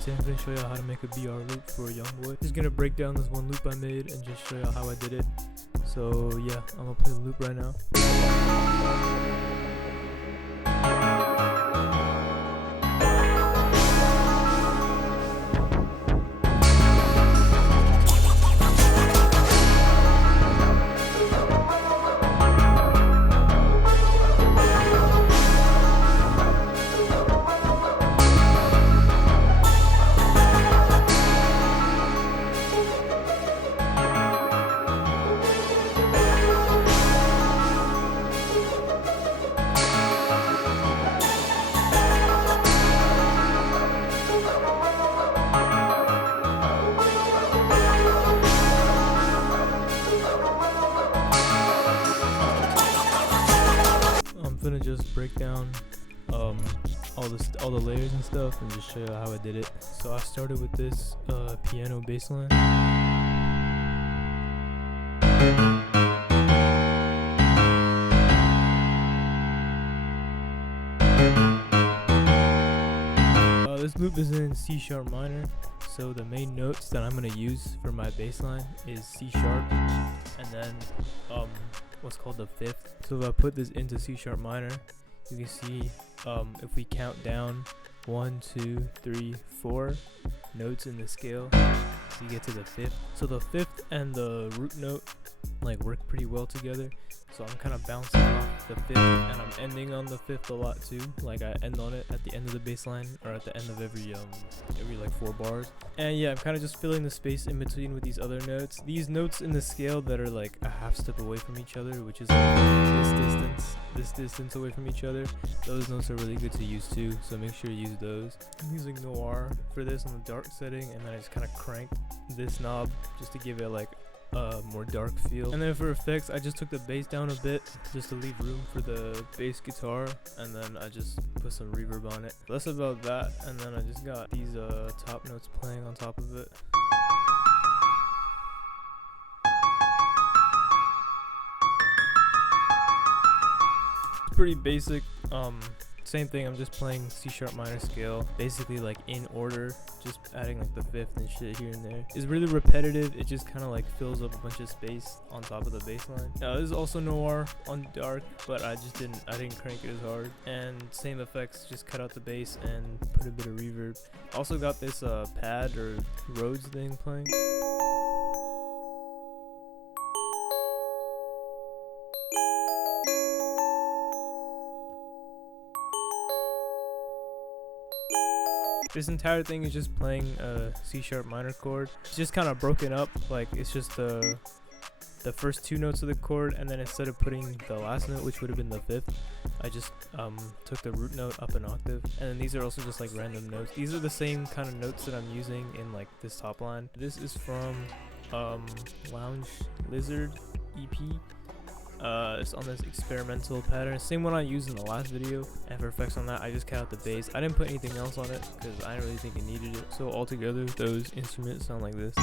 today I'm going to show you how to make a BR loop for Youngboy. Just going to break down this one loop I made and just show you how I did it. So yeah, I'm going to play the loop right now. I'm gonna just break down all the layers and stuff and just show you how I did it. So I started with this piano bass line. This loop is in C sharp minor, so the main notes that I'm gonna use for my bass line is C sharp and then what's called the fifth. So if I put this into C sharp minor, you can see if we count down 1, 2, 3, 4 notes in the scale, so you get to the fifth. So the fifth and the root note like work pretty well together. So I'm kind of bouncing off the fifth and I'm ending on the fifth a lot too. Like I end on it at the end of the bass line or at the end of every like 4 bars. And yeah, I'm kind of just filling the space in between with these other notes. These notes in the scale that are like a half step away from each other, which is like this distance away from each other. Those notes are really good to use too, so make sure you use those. I'm using Noir for this on the dark setting, and then I just kind of crank this knob just to give it like more dark feel. And then for effects, I just took the bass down a bit just to leave room for the bass guitar, and then I just put some reverb on it. That's about that. And then I just got these top notes playing on top of it. It's pretty basic. Same thing, I'm just playing C sharp minor scale, basically like in order, just adding like the fifth and shit here and there. It's really repetitive, it just kind of like fills up a bunch of space on top of the bass line. Now this is also Noir on dark, but I didn't crank it as hard. And same effects, just cut out the bass and put a bit of reverb. Also got this pad or Rhodes thing playing. This entire thing is just playing a C sharp minor chord. It's just kind of broken up, like it's just the first 2 notes of the chord, and then instead of putting the last note, which would have been the fifth, I just took the root note up an octave. And then these are also just like random notes. These are the same kind of notes that I'm using in like this top line. This is from Lounge Lizard EP. It's on this experimental pattern, same one I used in the last video. And for effects on that, I just cut out the bass. I didn't put anything else on it because I didn't really think it needed it. So altogether, those instruments sound like this.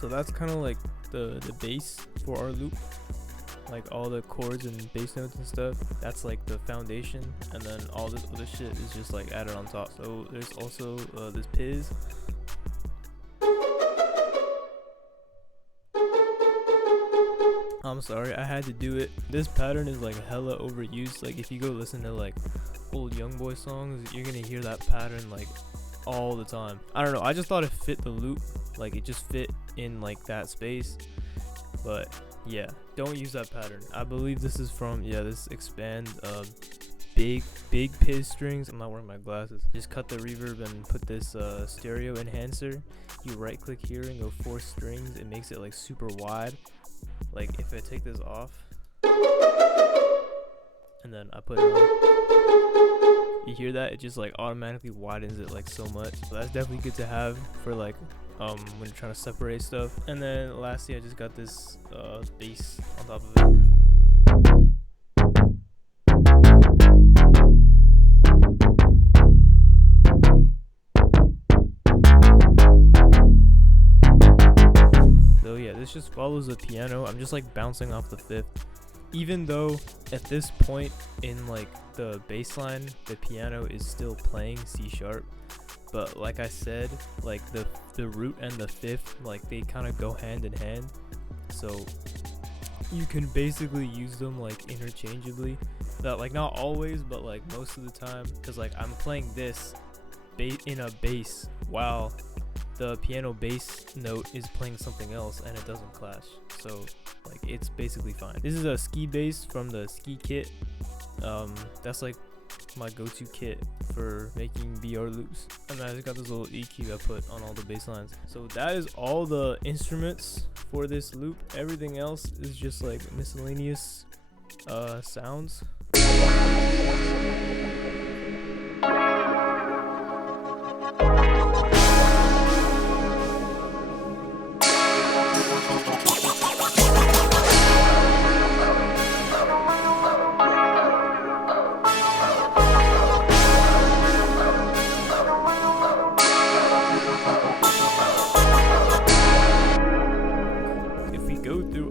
So that's kind of like the bass for our loop. Like all the chords and bass notes and stuff, that's like the foundation, and then all this other shit is just like added on top. So there's also this Pizz. I'm sorry, I had to do it. This pattern is like hella overused. Like if you go listen to like old Youngboy songs, you're gonna hear that pattern like all the time. I don't know, I just thought it fit the loop, like it just fit in like that space. But yeah, don't use that pattern. I believe this is from this expand big Pizz strings. I'm not wearing my glasses. Just cut the reverb and put this stereo enhancer. You right click here and go 4 strings. It makes it like super wide. Like if I take this off and then I put it on, you hear that? It just like automatically widens it like so much. So that's definitely good to have for like when you're trying to separate stuff. And then lastly, I just got this bass on top of it. So yeah, this just follows the piano. I'm just like bouncing off the fifth, even though at this point in like the bass line the piano is still playing C sharp. But like I said, like the root and the fifth, like they kind of go hand in hand, so you can basically use them like interchangeably. That like not always, but like most of the time, because like I'm playing this in a bass while the piano bass note is playing something else and it doesn't clash, so like it's basically fine. This is a ski bass from the ski kit. That's like my go-to kit for making BR loops, and I just got this little EQ I put on all the bass lines. So that is all the instruments for this loop. Everything else is just like miscellaneous sounds.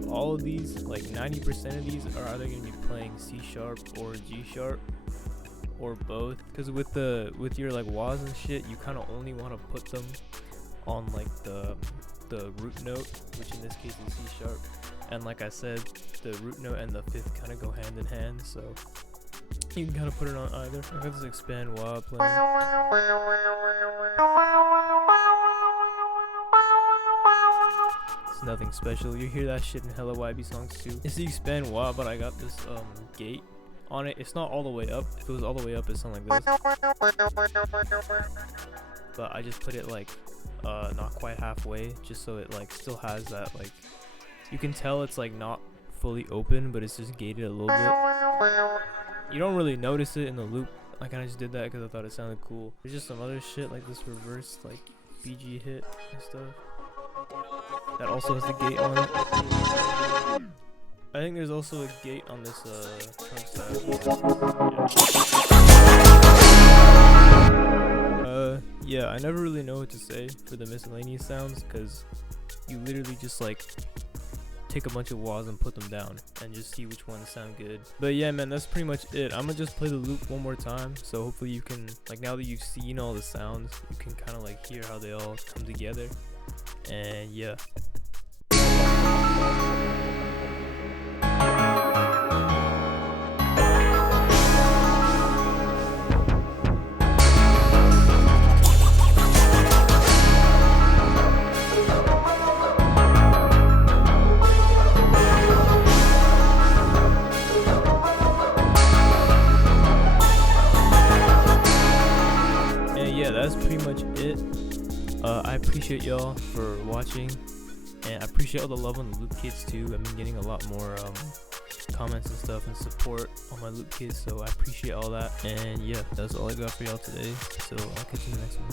All of these, like 90% of these are either going to be playing C sharp or G sharp or both, because with your like wahs and shit, you kind of only want to put them on like the root note, which in this case is C sharp, and like I said, the root note and the fifth kind of go hand in hand, so you can kind of put it on either. I got this expand wah playing. Nothing special. You hear that shit in hella YB songs too. It's the expand wah, but I got this gate on it. It's not all the way up. If it was all the way up, it'd sound like this. But I just put it like not quite halfway, just so it like still has that, like, you can tell it's like not fully open, but it's just gated a little bit. You don't really notice it in the loop. I kind of just did that because I thought it sounded cool. There's just some other shit like this reverse like BG hit and stuff that also has the gate on it. I think there's also a gate on this trunk style. Yeah, I never really know what to say for the miscellaneous sounds, because you literally just like take a bunch of wahs and put them down and just see which ones sound good. But yeah, man, that's pretty much it. I'm gonna just play the loop one more time, so hopefully you can, like, now that you've seen all the sounds, you can kind of like hear how they all come together. And yeah. That's pretty much it. I appreciate y'all for watching, and I appreciate all the love on the loop kits too. I've been getting a lot more comments and stuff and support on my loop kits, so I appreciate all that. And yeah, that's all I got for y'all today, so I'll catch you in the next one.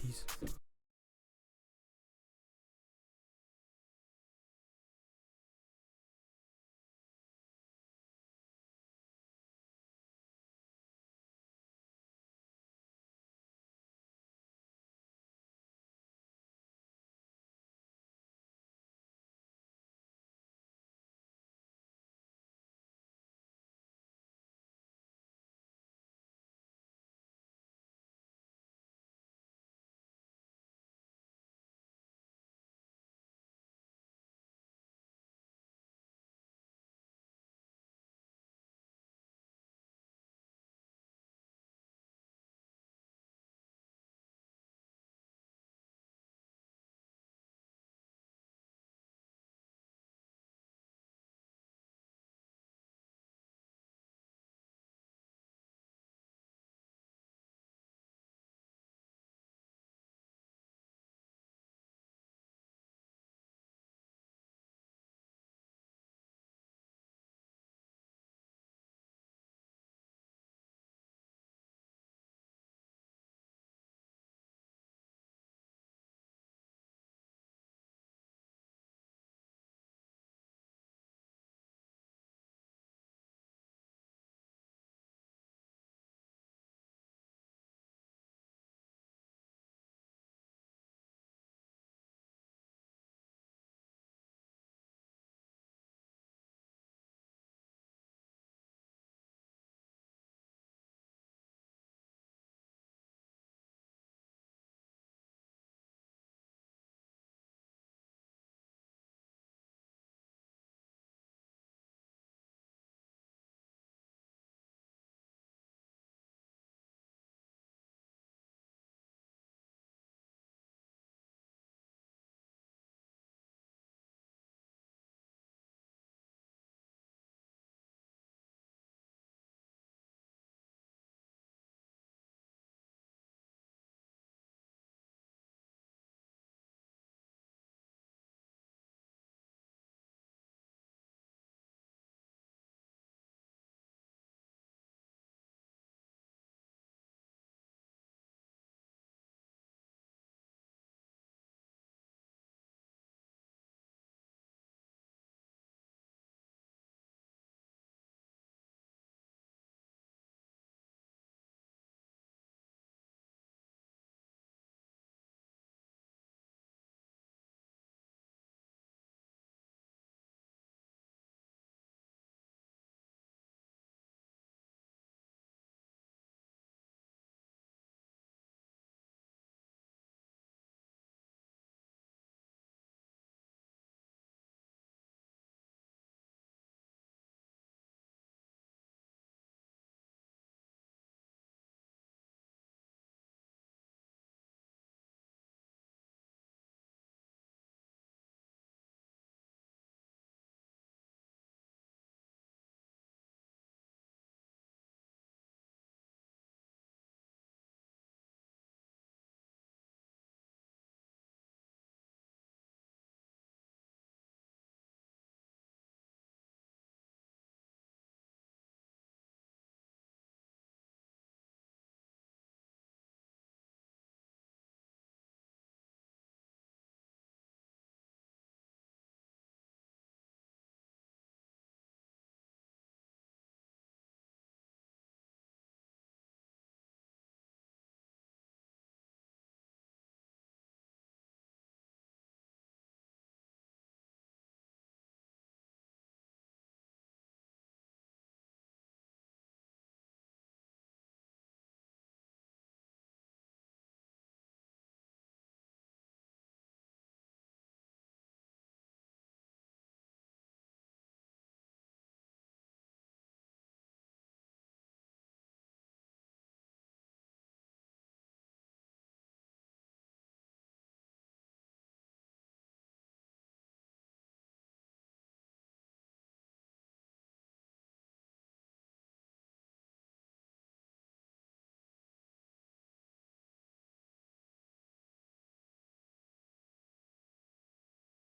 Peace.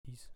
Peace.